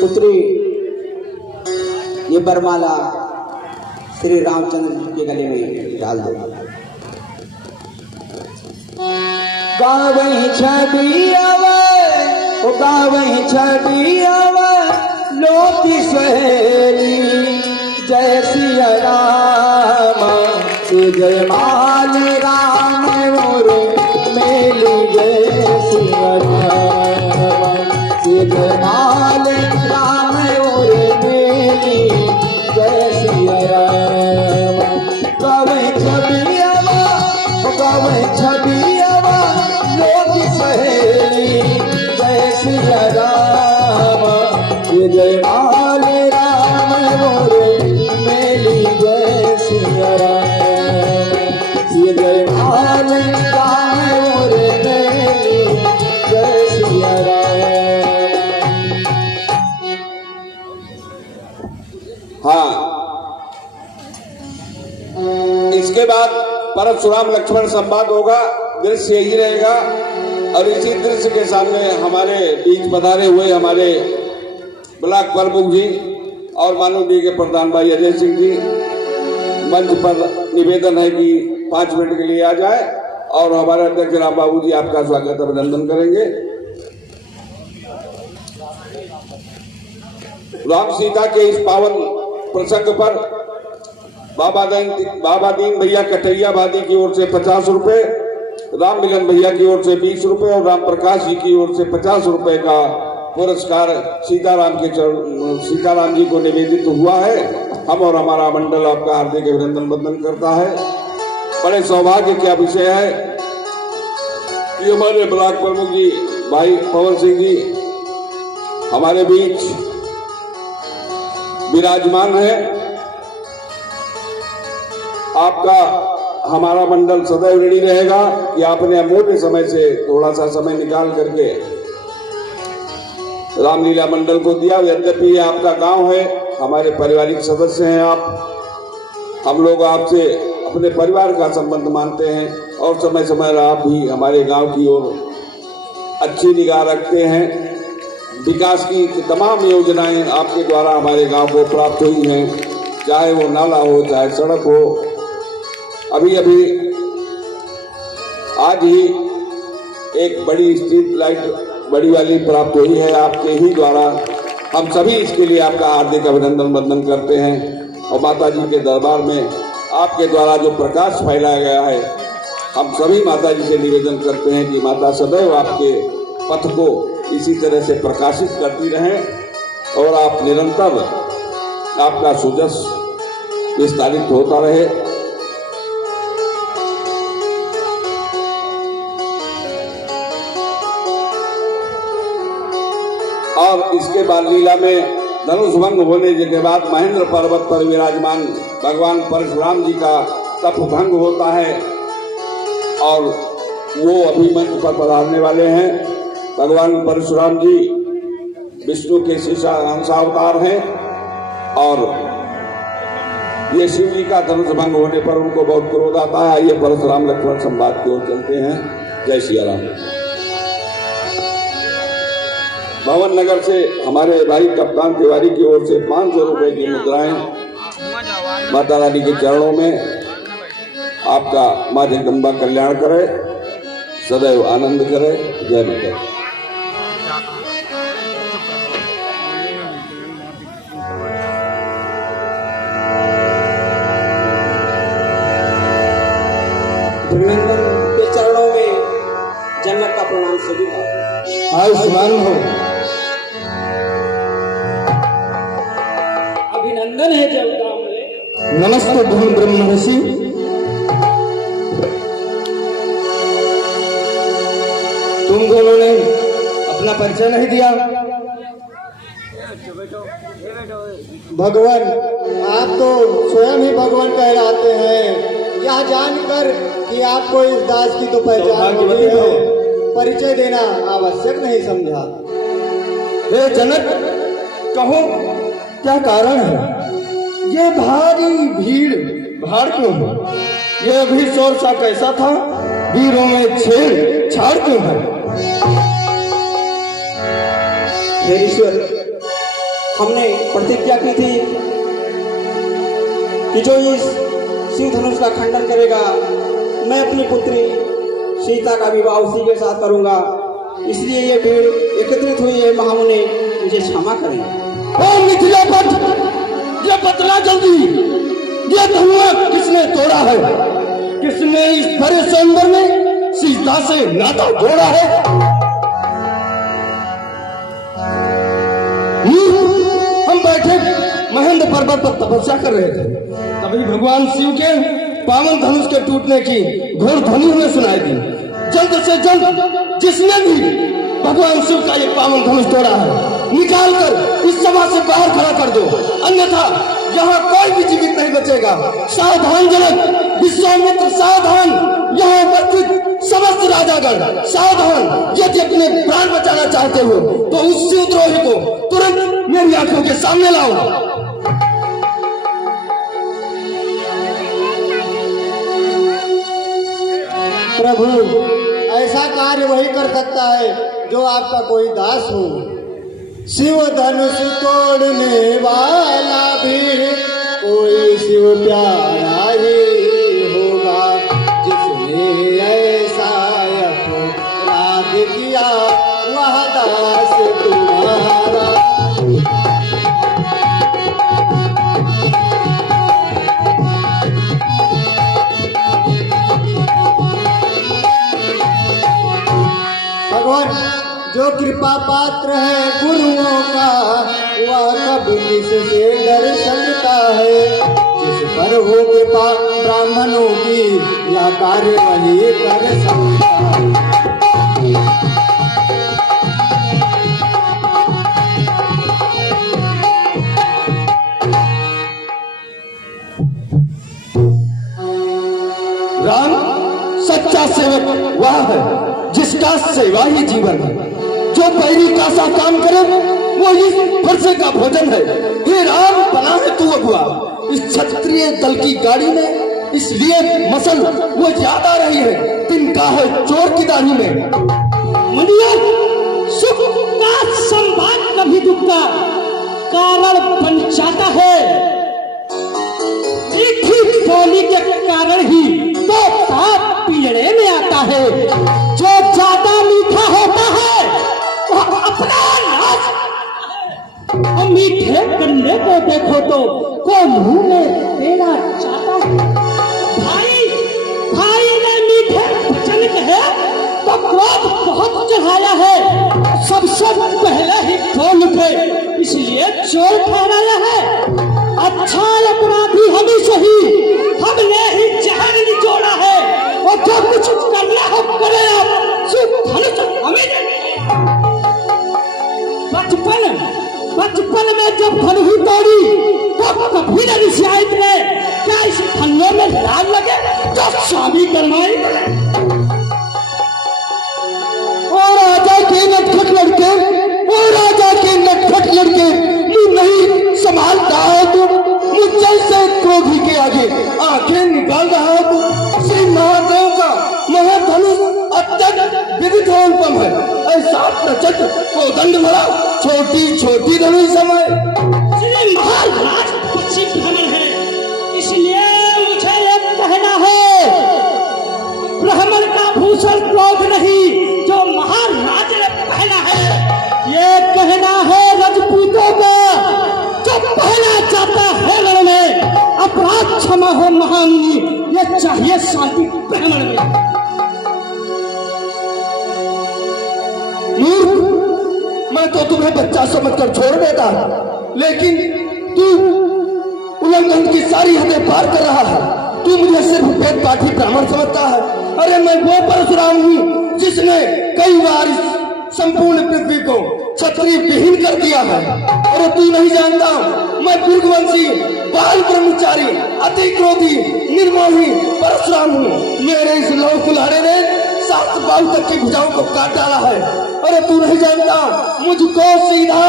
पुत्री ये बरमाला श्री रामचंद्र जी के गले में डाल दो। गावहीं छड़ी आवे गावहीं छड़ी आवे लोकी सहेली जय सिया राम जय माल राम मोरे मेली जय सिया राम जय माल राम मोरे मेली जय सिया राम। गावहीं छड़ी आवा गावहीं छड़ी आवा लोकी सहेली जय सिया राम जय माल राम मोरे मेली जय सिया राम जय माल राम मोरे मेली जय सिया राम। हाँ, इसके बाद परशुराम लक्ष्मण संवाद होगा, दृश्य यही रहेगा। और इसी दृश्य के सामने हमारे बीच पधारे हुए हमारे ब्लॉक प्रमुख जी और माननीय के प्रधान भाई अजय सिंह जी मंच पर निवेदन है कि 5 मिनट के लिए आ जाए और हमारे अध्यक्ष राम बाबू जी आपका स्वागत अभिनंदन करेंगे। राम सीता के इस पावन प्रसंग पर बाबा दीन भैया कटैया वादी की ओर से 50 रुपए, राम मिलन भैया की ओर से 20 रुपए और राम प्रकाश जी की ओर से 50 रुपए का पुरस्कार सीताराम जी को निवेदित हुआ है। हम और हमारा मंडल आपका हार्दिक अभिनंदन वंदन करता है। बड़े सौभाग्य क्या विषय है कि हमारे ब्लॉक प्रमुख जी भाई पवन सिंह जी हमारे बीच विराजमान है। आपका हमारा मंडल सदैव ऋणी रहेगा कि आपने अमूल्य समय से थोड़ा सा समय निकाल करके रामलीला मंडल को दिया। यद्यपि ये आपका गांव है, हमारे पारिवारिक सदस्य हैं आप, हम लोग आपसे अपने परिवार का संबंध मानते हैं और समय समय पर आप भी हमारे गांव की ओर अच्छी निगाह रखते हैं। विकास की तमाम योजनाएं आपके द्वारा हमारे गांव को प्राप्त हुई हैं, चाहे वो नाला हो चाहे सड़क हो। अभी अभी आज ही एक बड़ी स्ट्रीट लाइट बड़ी वाली प्राप्त हुई है आपके ही द्वारा। हम सभी इसके लिए आपका हार्दिक अभिनंदन वंदन करते हैं और माता जी के दरबार में आपके द्वारा जो प्रकाश फैलाया गया है, हम सभी माता जी से निवेदन करते हैं कि माता सदैव आपके पथ को इसी तरह से प्रकाशित करती रहें और आप निरंतर आपका सुजस विस्तारित होता रहे। और इसके बाद लीला में धनुष भंग होने के बाद महेंद्र पर्वत पर विराजमान भगवान परशुराम जी का तप भंग होता है और वो अभी मंच पर पधारने वाले हैं। भगवान परशुराम जी विष्णु के अंशावतार हैं और ये शिव जी का धनुष भंग होने पर उनको बहुत क्रोध आता है। आइए परशुराम लक्ष्मण संवाद की ओर चलते हैं। जय सिया राम। भवन नगर से हमारे भाई कप्तान तिवारी की ओर से 500 रुपए की मुद्राएं माता रानी के चरणों में। आपका माँ जगदम्बा कल्याण करे, सदैव आनंद करे। जय माता। धर्मेंद्र के चरणों में जन्नत का प्रणाम सभी का। आयुष्मान हो। अभिनंदन है जगदाम। नमस्ते भूमि ब्रह्म ऋषि। तुम दोनों ने अपना परिचय नहीं दिया। भगवान, आप तो स्वयं ही भगवान कहलाते हैं। यह जानकर कि आपको इस दास की तो पहचान हो गई है, परिचय देना आवश्यक नहीं समझा। हे जनक, कहो क्या कारण है? ये भारी भीड़ भाड़ क्यों है? ये अभी शोर सा कैसा था? वीरों में छेड़ छाड़ क्यों है? हे ईश्वर, हमने प्रतिज्ञा की थी कि जो इस शिव धनुष का खंडन करेगा, मैं अपनी पुत्री सीता का विवाह उसी के साथ करूंगा। इसलिए ये भीड़ एकत्रित हुई है। महामुनि, मुझे क्षमा करें। ओ मिथिलापति, ये बतला जल्दी, ये धनुआ किसने तोड़ा है? किसने इस भरे स्वयंवर में सीता से नाता जोड़ा है? हम बैठे महेंद्र पर्वत पर तपस्या कर रहे थे, तभी भगवान शिव के पावन धनुष के टूटने की घोर ध्वनि हमें सुनाई दी। जल्द से जल्द जिसने भी भगवान शिव का ये पावन धनुष तोड़ा है, निकाल कर इस सभा से बाहर खड़ा कर दो, अन्यथा यहाँ कोई भी जीवित नहीं बचेगा। सावधान जनक, विश्वामित्र सावधान, यहाँ उपस्थित समस्त राजागण सावधान। यदि अपने प्राण बचाना चाहते हो तो उस शिवद्रोही को तुरंत मेरी आंखों के सामने लाओ। प्रभु, ऐसा कार्य वही कर सकता है जो आपका कोई दास हो। शिव धनुष तोड़ने वाला भी कोई शिव प्यारा ही होगा, जिसने ऐसा अपराध किया वह दास तुम्हारा। भगवान, जो कृपा पात्र है गुरुओं का, वह कब किससे डर सकता है? जिस पर हो कृपा ब्राह्मणों की, यह कार्य वही कर सकता है। राम, सच्चा सेवक वह है जिसका सेवा ही जीवन है। जो पैरी का सा काम करे वो इस फरसे का भोजन है। हे राम, बना है तू अगुआ इस क्षत्रिय दल की गाड़ी में, इसलिए मसल वो याद आ रही है तिनका है चोर की दाढ़ी में। मुनिया, सुख का संवाद कभी दुख का कारण बन जाता है। एक ही बोली के कारण ही तो पाप पीड़े में आता है। जो ज्यादा मीठा होता है वह अपना नाश, और मीठे गन्ने को देखो तो मुंह में तेरा चाहता है। भाई ने मीठे वचन कहे तो क्रोध बहुत चढ़ाया है। सबसे पहले ही बोल उठे, इसलिए चोर ठहराया है। अच्छा अपराधी हम ही सही, हमने ही जहर निचोड़ा है। और जो कुछ करना हो करे आप, सिर्फ धनुष हमें बचपन में जब धनुष तोड़ी तो कभी न रिसायत ने क्या इस धनुष में लाल लगे तो शादी करवाई। और राजा के नटखट लड़के, और राजा के नटखट लड़के नहीं संभालता है तो मुझसे से क्रोधी के आगे आंखें निकाल रहा है तो श्री महादेव का महाधनुष अत्यंत विदित अनुपम है। साथ नचट को दंड भरा छोटी छोटी धनुष समय। श्री महाराज पक्षी भ्रमण है, इसलिए मुझे ये कहना है, ब्राह्मण का भूषण क्रोध नहीं जो महाराज ने पहना है, ये कहना है राजपूतों का जो पहना जाता है रण में। अपराध क्षमा हो महामुनि, ये चाहिए शांति ब्राह्मण में। मूर्ख, मैं तो तुम्हें बच्चा समझकर छोड़ देता, लेकिन तू उल्लंघन की सारी हदें पार कर रहा है। तू मुझे सिर्फ पेट पाठी ब्राह्मण समझता है। अरे मैं वो परशुराम हूँ जिसने कई बार इस संपूर्ण पृथ्वी को क्षत्रिय विहीन कर दिया है। अरे तू नहीं जानता, मैं दुर्गवंशी बाल ब्रह्मचारी अति क्रोधी निर्मोही परशुराम हूँ। मेरे इस लौह कुल्हाड़े ने 7 बाल तक की भुजाओं को काट डाला है। अरे तू नहीं जानता, मुझको सीधा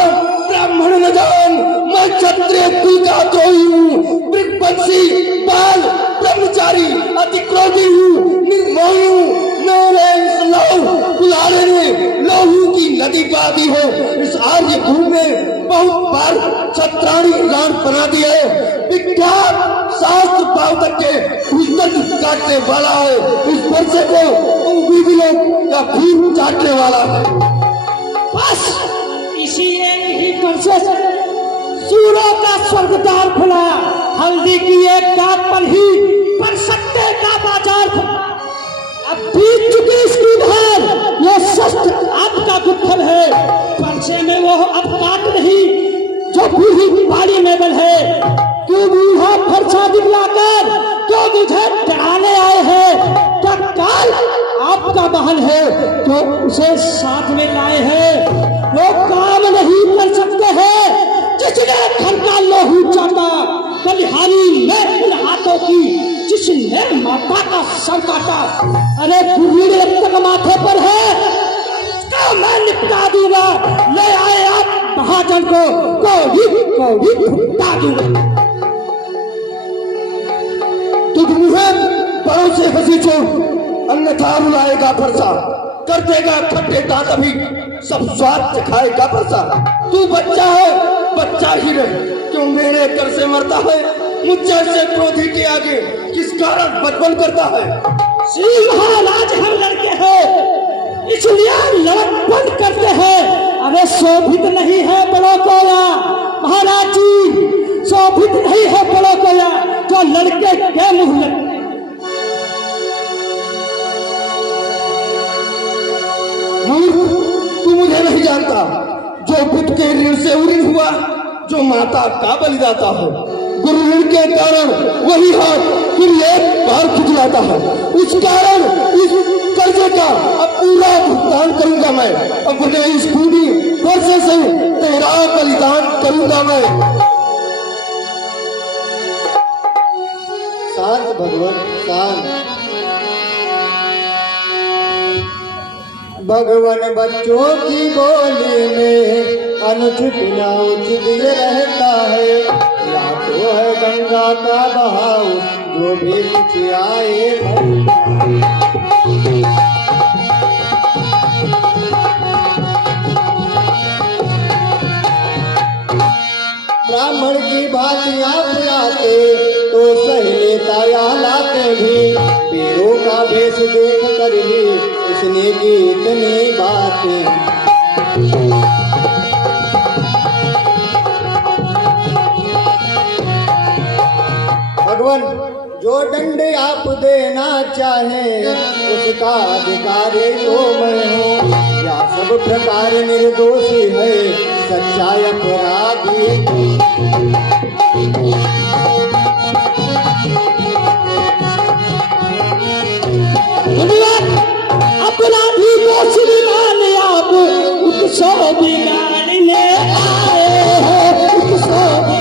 ब्राह्मण न जान, मैं क्षत्रिय कुल का द्रोही हूँ, वृक्षवंशी बाल ब्रह्मचारी अति क्रोधी हूँ, निर्मोही हूँ। मेरे इस लौह कुल्हाड़े ने लौहू की नदी बहा दी है। इस आर्य भूमि में बहुत बार छत्राणी रान बना दी है। विख्यात शास्त्र भाव तक के पुस्तक काटने वाला है। इस वर्षे को बीबिलों या खून चाटने वाला है। बस इसी एक ही वर्षे से सूरों का स्वर्गद्वार खुला, हल्दी की एक डाक पर ही पर सत्य का बाजार खुला। अब बीत चुकी इसकी धार, ये शस्त्र आपका गुत्थल है, पर्चे में वो अब काट नहीं जो बूढ़ी बाड़ी में बल है। तू बूढ़ा फरसा दिखलाकर तो मुझे डराने आए हैं, क्या काल आपका बहन है तो उसे साथ में लाए हैं। वो काम नहीं कर सकते हैं जिसने घर का लोहू चाटा, बलिहारी में उन हाथों की जिसने माता का सर काटा। अरे बुरी रक्त माथे पर है, उसका मैं निपटा दूंगा। ले आए आप महाजन को कौड़ी निपटा दूंगा। तुझ मुझे बड़ों से हंसी छोड़, अन्यथा रुलाएगा फरसा, कर देगा खट्टे दांत अभी सब स्वाद चखाएगा फरसा। तू बच्चा है, बच्चा ही रहे, क्यों मेरे कर से मरता है। मुझसे से क्रोधी के आगे किस कारण बचपन करता है। श्री महाराज हम लड़के हैं, इसलिए लड़कपन करते हैं। अरे शोभित नहीं है बड़ों को या महाराज जी, शोभित नहीं है बड़ों को या जो लड़के के मुंह लगते। तू मुझे नहीं जानता, जो बुद्ध के ऋण से उऋण हुआ, जो माता का बलिदाता है। गुरु ऋण के कारण वही हाथ फिर एक बार खिंचलाता है। उस कारण इस कर्जे का अब पूरा भुगतान करूंगा मैं। अपने इस बूढ़ी वर्षे से तेरा बलिदान करूंगा मैं। शांत भगवान शांत। भगवान बच्चों की बोली में अनुचित न उचित ये रहता है। या तो है गंगा का बहाव जो भी कुछ आए ब्राह्मण की भांति आप आते तो सही लेता या लाते भी। पीरों का भेष देख कर भी उसने की इतनी बातें। भगवान जो दंड आप देना चाहे उसका अधिकारी तो मैं हूँ। या सब प्रकार निर्दोषी है सच्चा अपराधी। अपराधी को श्रीमान आप उत्सव बिगाड़ने आए हो। उत्सव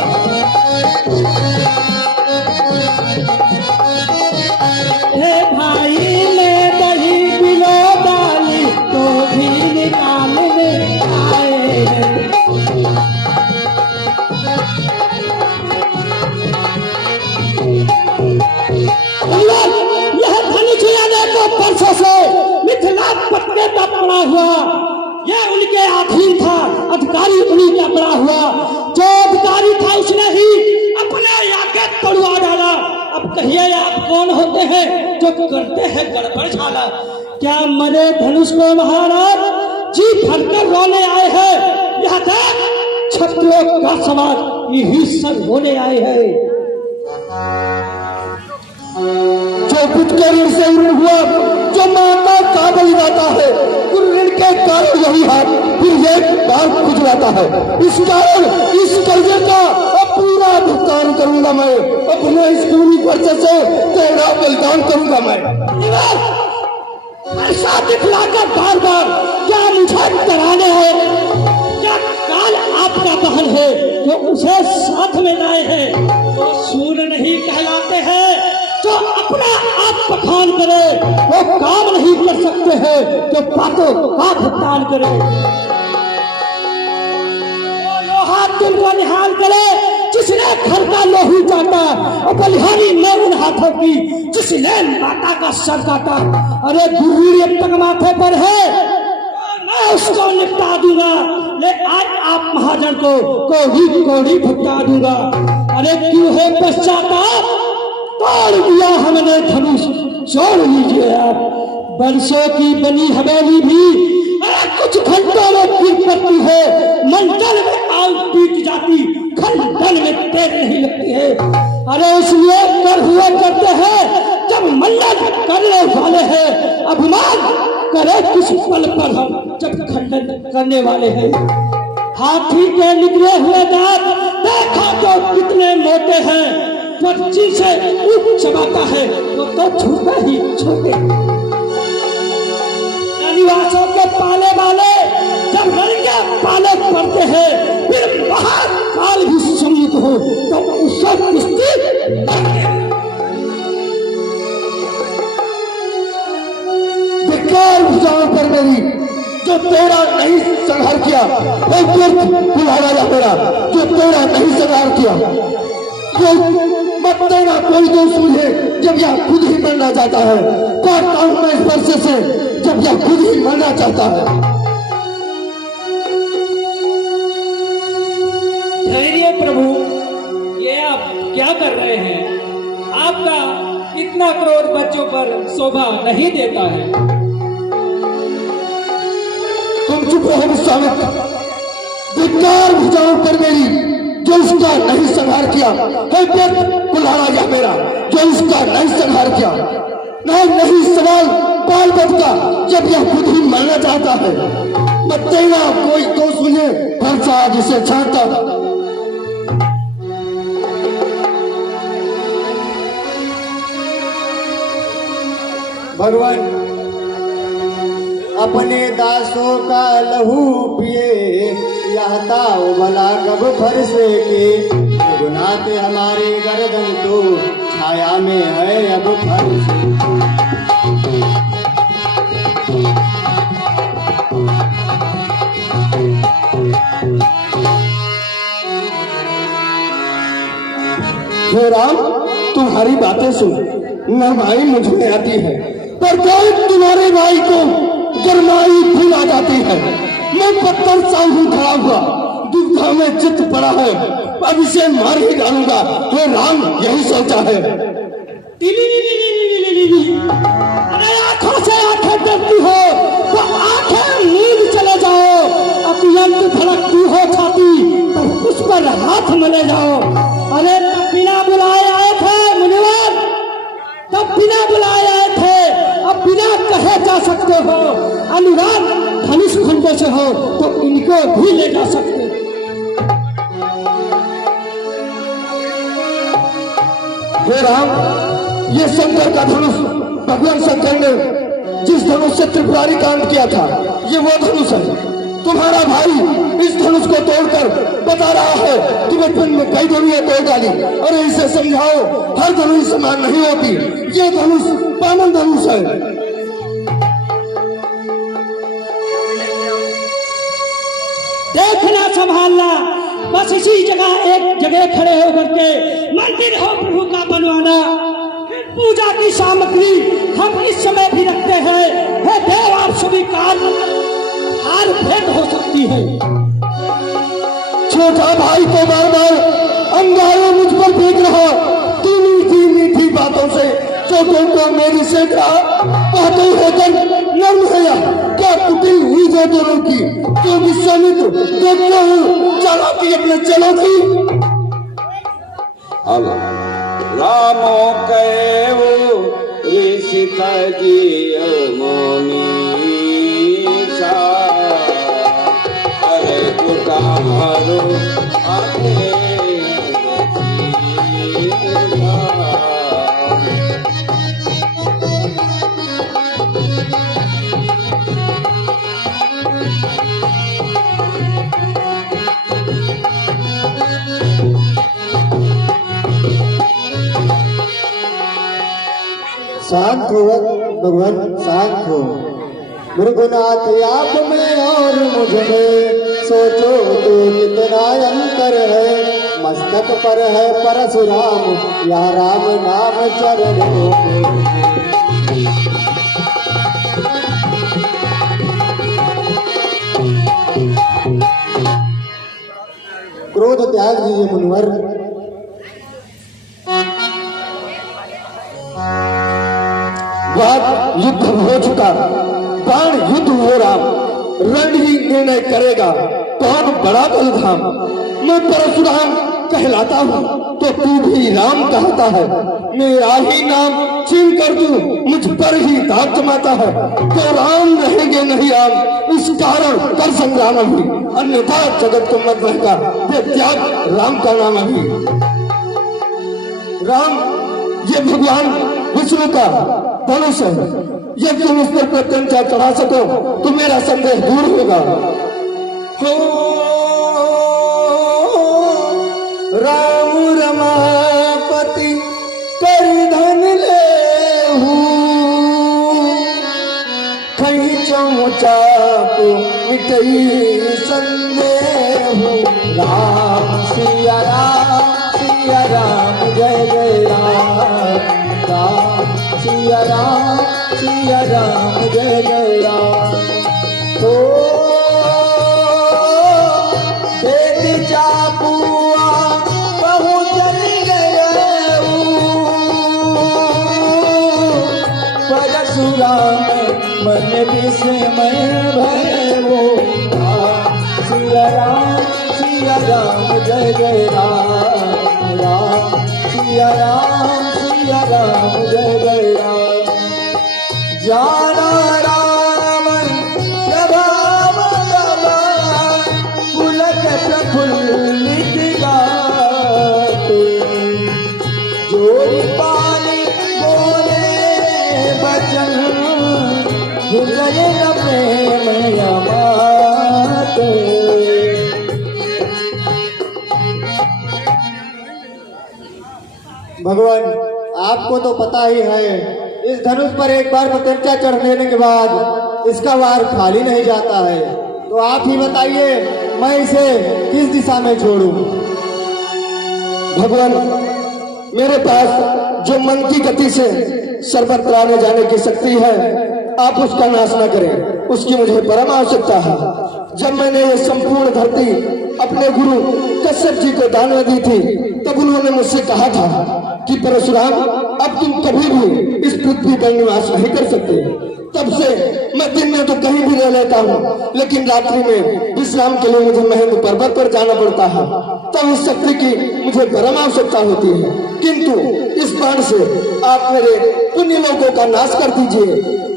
भाई ने दही बिलो डाली तो भी निकालने आए हैं। यह धनुष यादव को परसों से मिथिला पटने का पड़ा हुआ अधिकारी उन्हीं का बड़ा हुआ। जो अधिकारी था उसने ही अपने आगे तोड़वा डाला। अब कहिए आप कौन होते हैं जो करते हैं गड़बड़ झाला? क्या मरे धनुष को महाराज जी भरकर रोने आए हैं? यहाँ तक क्षत्रियों का समाज यही सब होने आए हैं। जो कुछ के ऋण से ऋण हुआ, जो माता का बलिदाता है, उन ऋण के कारण यही हाथ फिर एक बार खुजलाता है। इस कारण इस कर्जे का अब पूरा भुगतान करूंगा मैं, अपने इस पूरी खर्चे से तेरा बलिदान करूंगा मैं। ऐसा दिखलाकर बार बार क्या मुझे डराने हैं? क्या काल आपका बहन है जो उसे साथ में लाए हैं? वो सूर नहीं कहलाते हैं जो अपना आप बखान करे, वो काम नहीं कर सकते हैं जो बातों का भुगतान करे। वो लोहा तुमको निहाल करे जिसने घर का लोही चाटा, और बलिहारी मैं उन हाथों की जिसने माता का सर काटा। अरे गुरुड़ी अब तक माथे पर है, मैं उसको निपटा दूंगा। ले आज आप महाजन को कोड़ी कोड़ी भुगता दूंगा। अरे क्यों है पश्चाताप? तोड़ दिया हमने धनुष, छोड़ लीजिए आप। बरसों की बनी हवेली भी कुछ घंटों में गिर पड़ती है। मंडल में आग पीट जाती, खंडन में तेज नहीं लगती है। अरे इसलिए कर हुए करते हैं जब मंडल करने वाले हैं। अभिमान करे किस पल पर हम जब खंडन करने वाले हैं। हाथी के निकले हुए दांत देखा तो कितने मोटे हैं, पर्ची से ऊप चबाता है वो तो छोटे ही छोटे। निवासों के पाले वाले जब लड़के पाले पड़ते हैं, फिर महाकाल भी सम्मुख हो तो उससे कुश्ती करते हैं। धिक्कार भुजाओं पर मेरी जो तेरा नहीं संहार किया, बुलावा या मेरा जो तेरा नहीं संहार किया। मत देना कोई दोष मुझे जब यह खुद ही मरना चाहता है। काटता हूं मैं इस वर्षे से जब यह खुद ही मरना चाहता है। धैर्य प्रभु, ये आप क्या कर रहे हैं? आपका इतना क्रोध बच्चों पर शोभा नहीं देता है। तुम चुप रहो विश्वामित्र। धिक्कार भुजाओं पर मेरी जो उसका नहीं संहार किया है, कुल्हाड़ा या मेरा जो उसका नहीं संहार किया। नहीं सवाल बाल बच का जब यह खुद ही मरना चाहता है। मत देना कोई दोष मुझे भरसा जिसे छाता। भगवान अपने दासों का लहू पिए, यह ताव भला कब फरसे के। गुनाते हमारे गर्दन तो छाया में है अब फरसे। हे राम, तुम्हारी बातें सुन नरमाई मुझ में आती है, पर कोई तुम्हारे भाई को गरमाई भूल आ जाती है। मैं पत्थर सा हूं खड़ा हुआ, दुविधा में चित्त पड़ा है, अब इसे मार ही डालूंगा। हे राम, यही सोचा है। अरे आंखों से आंखें डरती हो तो आंखें नींद चले जाओ। अत्यंत धड़कती हो छाती तो उस पर हाथ मले जाओ। अरे बिना बुलाए आए थे मुनिवर, तब बिना बुलाए आए थे, अब बिना कहे जा सकते हो। अनुराग धनुष खंडे से हो तो इनको भी ले जा सकते। हे राम, ये शंकर का धनुष भगवान शंकर ने जिस धनुष से त्रिपुरारी कांड किया था, ये वो धनुष है। तुम्हारा भाई इस धनुष को तोड़कर बता रहा है कि बचपन में कई धनुषें तोड़ डाली। अरे इसे समझाओ, हर धनुष समान नहीं होती। ये धनुष पावन धनुष है। देखना संभालना, बस इसी जगह एक जगह खड़े होकर के मंदिर हो प्रभु का बनवाना। पूजा की सामग्री हम इस समय भी रखते हैं। हे देव, आप सभी काल हार भेंट हो सकती है। छोटा भाई तो बार बार अंगारे मुझ पर फेंक रहा, तू मीठी मीठी बातों से चोटों को मेरी सेक रहा। बातें होकर नर्म है या क्या टूटी हुई जो दोनों की, जो विश्वामित्र देखता हूँ चालाकी अपने चलो की। रामो कहो ऋषि जी मोनी अरे कुटारो आगे शांत हो भगवान, शांत हो। मृगुनाथ आप में और मुझ में सोचो तो कितना अंतर है। मस्तक पर है परशुराम या राम नाम चरणों में। क्रोध त्याग दीजिए मुनिवर। बात युद्ध हो चुका, बाण युद्ध हो राम, रण ही निर्णय करेगा कौन बड़ा बलधाम। मैं परशुराम कहलाता हूँ तो तू भी राम कहता है, मेरा ही नाम छीन कर तू मुझ पर ही दाग जमाता है। तो राम रहेंगे नहीं राम, इस कारण कर संग्राम अभी, अन्यथा जगत को मत बहका ये त्याग राम का नाम अभी। राम ये भगवान विष्णु का धनुष है, यदि तुम इस पर प्रत्यंचा चढ़ा सको तो मेरा संदेह दूर होगा। हो राम रमापति कर धन ले कहीं चौचाप मिटई संदेह। राम सिया राम जय जय राम। राम सिया राम जय जय राम। तो बेटी चापुआ बहु चल गए परशुराम मन विस्मय भयो। सिया राम जय जय राम। राम सिया राम जय जय राम। जाना राम प्रभाव पुलक प्रफुल्लित गाते। जोड़ी पानी बोले बचन हृदय प्रेम यमाते। भगवान आपको तो पता ही है, इस धनुष पर एक बार प्रत्यंचा चढ़ लेने के बाद इसका वार खाली नहीं जाता है। तो आप ही बताइए मैं इसे किस दिशा में छोड़ूं? भगवान मेरे पास जो मन की गति से सर्वत्र आने जाने की शक्ति है, आप उसका नाश न करें, उसकी मुझे परम आवश्यकता है। जब मैंने ये संपूर्ण धरती अपने गुरु कश्यप जी को दान में दी थी, तब उन्होंने मुझसे कहा था कि परशुराम अब तुम कभी भी इस पृथ्वी पर निवास नहीं कर सकते। तब से मैं दिन में तो कहीं भी रह लेता हूँ, लेकिन रात्रि में विश्राम के लिए मुझे महेंद्र पर्वत पर जाना पड़ता है। तब इस शक्ति की मुझे परम आवश्यकता होती है, किंतु इस बाण से आप मेरे पुण्य लोगों का नाश कर दीजिए,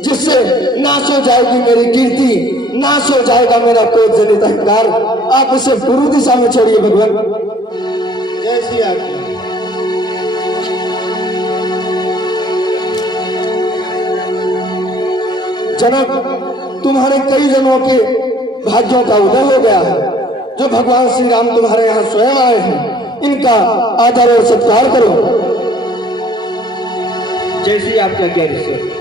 जिससे नाश हो जाएगी मेरी कीर्ति, नाश हो जाएगा मेरा क्रोध जनित अहंकार। आप इसे पूर्व दिशा में छोड़िए भगवान। जैसी आज्ञा। जनक तुम्हारे कई जन्मों के भाग्यों का उदय हो गया है। जो भगवान श्री राम तुम्हारे यहाँ स्वयं आए हैं, इनका आदर और सत्कार करो। जैसी आपका ज्ञान ईश्वर।